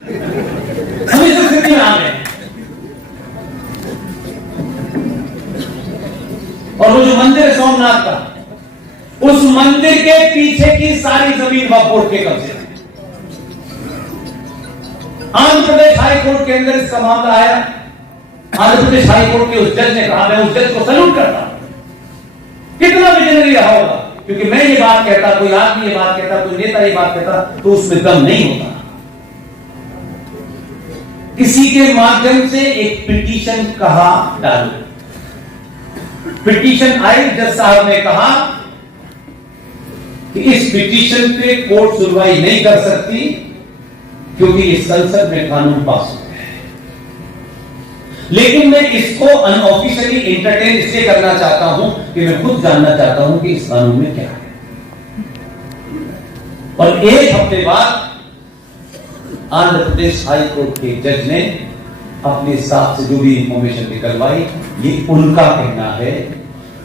हम इस स्थिति में आ गए। और वो जो मंदिर है सोमनाथ का, उस मंदिर के पीछे की सारी जमीन वक्फ बोर्ड के कब्जे में। आंध्र प्रदेश हाई कोर्ट के अंदर इसका मामला आया। आंध्र प्रदेश हाई कोर्ट के उस जज ने कहा, मैं उस जज को सैल्यूट करता हूं, कितना विजनरी रहा होगा, क्योंकि मैं ये बात कहता, कोई आदमी ये बात कहता, कोई नेता ये बात कहता, तो उसमें दम नहीं होता। किसी के माध्यम से एक पिटीशन कहा डालो। पिटीशन आई, जज साहब ने कहा कि इस पिटीशन पे कोर्ट सुनवाई नहीं कर सकती क्योंकि इस संसद में कानून पास हो गया है। लेकिन मैं इसको अनऑफिशियली इंटरटेन इसलिए करना चाहता हूं कि मैं खुद जानना चाहता हूं कि इस कानून में क्या है। और एक हफ्ते बाद आंध्र प्रदेश हाई कोर्ट के जज ने अपने हिसाब से जो भी इंफॉर्मेशन निकलवाई, ये उनका कहना है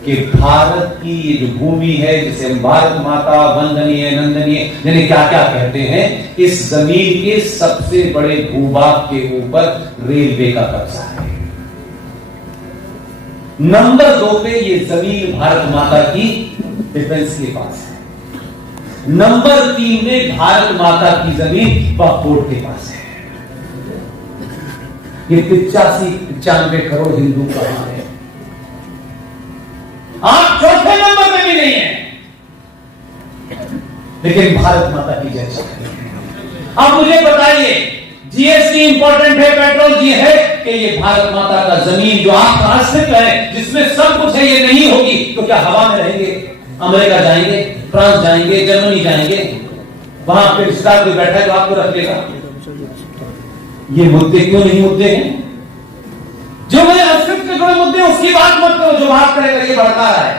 कि भारत की ये जो भूमि है, जिसे हम भारत माता, वंदनीय, नंदनीय, यानी क्या क्या कहते हैं, इस जमीन के सबसे बड़े भूभाग के ऊपर रेलवे का कब्जा है। नंबर 2 पे ये जमीन भारत माता की डिफेंस के पास है। नंबर 3 में भारत माता की जमीन वक्फ बोर्ड के पास है। ये 85-95 करोड़ हिंदू कहां है? आप चौथे नंबर में भी नहीं है, लेकिन भारत माता की जय है। अब मुझे बताइए, जीएसटी इंपॉर्टेंट है, पेट्रोल ये है कि ये भारत माता का जमीन जो आपका अस्तित्व है, जिसमें सब कुछ है, ये नहीं होगी तो क्या हवा में रहेंगे? अमेरिका जाएंगे, फ्रांस जाएंगे, जर्मनी जाएंगे, वहां पे रिश्तेदार कोई बैठा है तो आपको रख लेगा। ये मुद्दे क्यों नहीं मुद्दे हैं? जो मेरे अस्तित्व के जुड़े मुद्दे, उसकी बात मत करो। जो बात करेगा ये भड़का रहा है।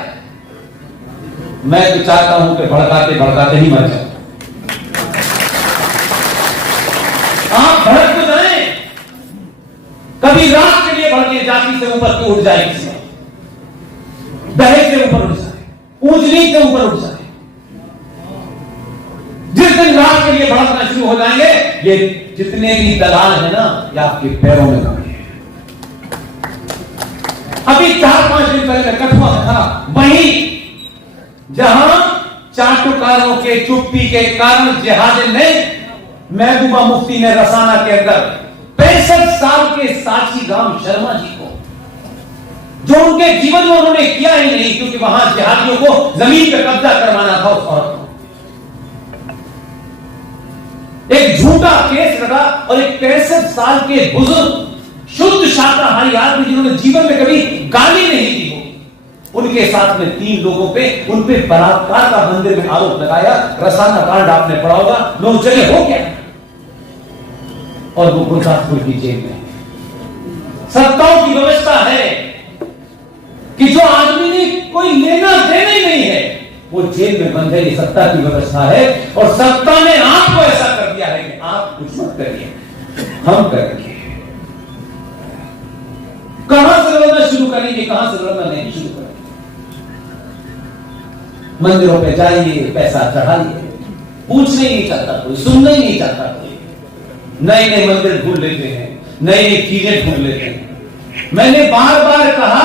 मैं तो चाहता हूं कि भड़काते भड़काते ही मर जाओ। आप भड़क तो जाए, कभी रात के लिए भड़के, जाति से ऊपर क्यों उठ जाए, किसी दहेज से ऊपर उठ जाए, ऊंच नीच से ऊपर उठ जाए। जिस दिन रात के लिए भड़कना शुरू हो जाएंगे, ये जितने भी दलाल है ना, ये आपके पैरों में लगे। अभी 4-5 दिन पहले कठुआ था, वहीं जहां चाटुकारों के चुप्पी के कारण जिहाद ने, महबूबा मुफ्ती ने रसाना के अंदर 65 साल के साची राम शर्मा जी को, जो उनके जीवन में उन्होंने किया ही नहीं, क्योंकि वहां जिहादियों को जमीन पर कब्जा करवाना था, उस औरत को एक झूठा केस लगा। और एक 65 साल के बुजुर्ग शुद्ध शाकाहारी आदमी, जिन्होंने जीवन में कभी गाली नहीं दी हो, उनके साथ में 3 लोगों पे, उन पे बलात्कार का मंदिर में आरोप लगाया। रसाना कांड आपने पढ़ा होगा, लोग चले हो क्या, और वो गुरदासपुर की जेल में। सत्ताओं की व्यवस्था है कि जो आदमी ने कोई लेना देना ही नहीं है, वो जेल में बंद है। ये सत्ता की व्यवस्था है, और सत्ता ने आपको ऐसा कर दिया है कि आप कुछ मत करिए, हम करेंगे। कहां से लड़ना शुरू करेंगे, कहां से लड़ना नहीं शुरू करेंगे? मंदिरों पे जाइए, पैसा चढ़ाइए, पूछने नहीं चाहता कोई, सुनना ही नहीं चाहता कोई। नए नए मंदिर ढूंढ लेते हैं, नई नई चीजें ढूंढ लेते हैं। मैंने बार बार कहा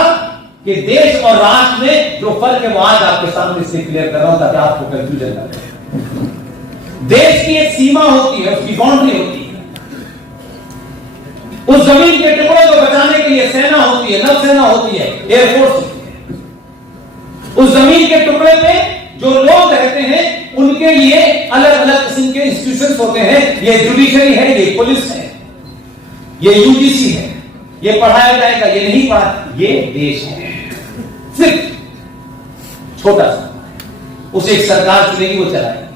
कि देश और राष्ट्र में जो फर्क है वो आज आपके सामने से क्लियर कर रहा हूं, ताकि आपको कंफ्यूजन ना रहे। देश की एक सीमा होती है, उसकी बाउंड्री होती है। उस जमीन के टुकड़े को बचाने के लिए सेना होती है, नौसेना होती है, एयरफोर्स होती है। उस जमीन के टुकड़े पे जो लोग रहते हैं, उनके लिए अलग अलग किस्म के इंस्टीट्यूशंस होते हैं। ये जुडिशरी है, ये पुलिस है, ये यूजीसी है, ये पढ़ाया जाएगा, ये नहीं पढ़ा, ये देश है। सिर्फ छोटा सा, उसे एक सरकार चुनेगी, वो चलाएगी।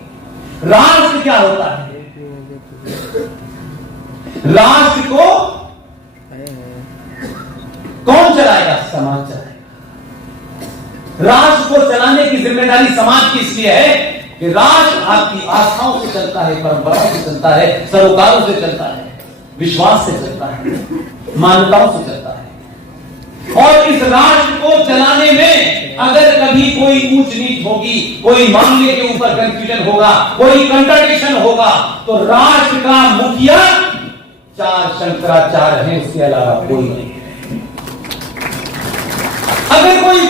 राष्ट्र क्या होता है? राष्ट्र को कौन चलाएगा? समाज चलाएगा। राष्ट्र को चलाने की जिम्मेदारी समाज की इसलिए है कि राष्ट्र आपकी आस्थाओं से चलता है, परंपराओं से चलता है, सरोकारों से चलता है, विश्वास से चलता है, मान्यताओं से चलता है। और इस राष्ट्र को चलाने में अगर कभी कोई ऊंच नीच होगी, कोई मामले के ऊपर कंफ्यूजन होगा, कोई कंट्राडिक्शन होगा, तो राष्ट्र का मुखिया 4 शंकराचार्य हैं, उसके अलावा कोई नहीं है। अगर कोई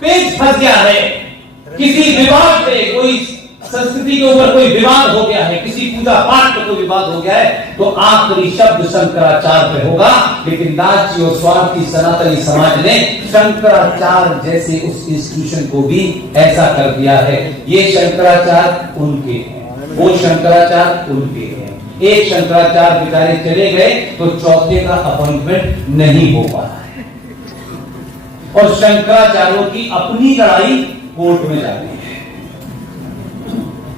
पेच फंस गया है किसी विवाद में, कोई संस्कृति के ऊपर कोई विवाद हो गया है, किसी पूजा पाठ पर कोई विवाद हो गया है, तो आखिरी शब्द शंकराचार्य पे होगा। लेकिन लालची और स्वार्थी सनातनी समाज ने शंकराचार्य जैसे उस इंस्टीट्यूशन को भी ऐसा कर दिया है। ये शंकराचार्य उनके हैं, वो शंकराचार्य उनके हैं। एक शंकराचार्य बेचारे चले गए तो चौथे का अपॉइंटमेंट नहीं हो पा रहा है, और शंकराचार्यों की अपनी लड़ाई कोर्ट में जाती है।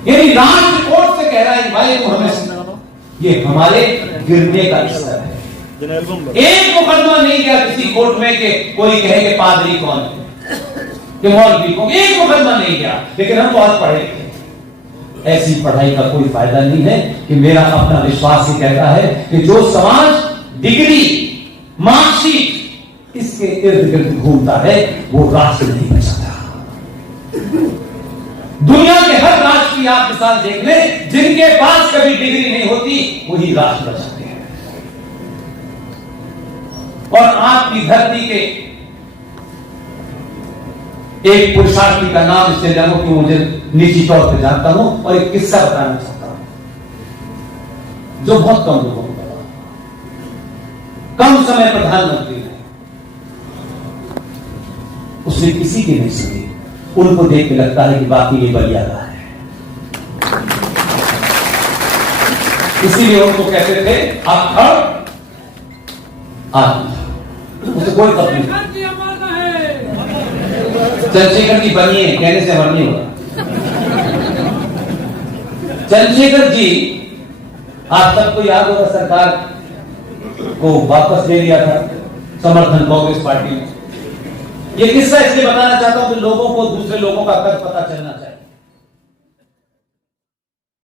यदि राष्ट्र कोर्ट से कह रहा है भाई तो हमें, ये हमारे गिरने का स्तर है। एक मुकदमा नहीं गया किसी कोर्ट में कि कोई कहे कि पादरी कौन है, कि मौलवी कौन, एक मुकदमा नहीं गया। लेकिन हम बहुत पढ़े थे, ऐसी पढ़ाई का कोई फायदा नहीं है। कि मेरा अपना विश्वास ही कहता है कि जो समाज डिग्री, मार्कशीट इसके इर्द गिर्द घूमता है वो राष्ट्र नहीं बचाता। दुनिया के हर राष्ट्र की आप मिसाल देख ले, जिनके पास कभी डिग्री नहीं होती वही राष्ट्र बचाते हैं। और आपकी धरती के एक पुरुषार्थी का नाम इससे जानो कि मुझे निजी तौर पर जानता हूं, और एक किस्सा बताना चाहता हूं जो बहुत कम लोगों को पता। कम समय प्रधानमंत्री है, उसने किसी की नहीं सुनी। उनको देख के लगता है कि बाकी ये बलिया का है, इसीलिए उनको कहते थे अखड़ आदमी, उसे कोई तकलीफ नहीं। चंद्रशेखर जी बनिए कहने से अमर नहीं होगा। चंद्रशेखर जी आज तक को याद होगा, सरकार को वापस ले लिया था समर्थन कांग्रेस पार्टी ने। ये किस्सा इसलिए बताना चाहता हूं कि लोगों को दूसरे लोगों का कद पता चलना चाहिए।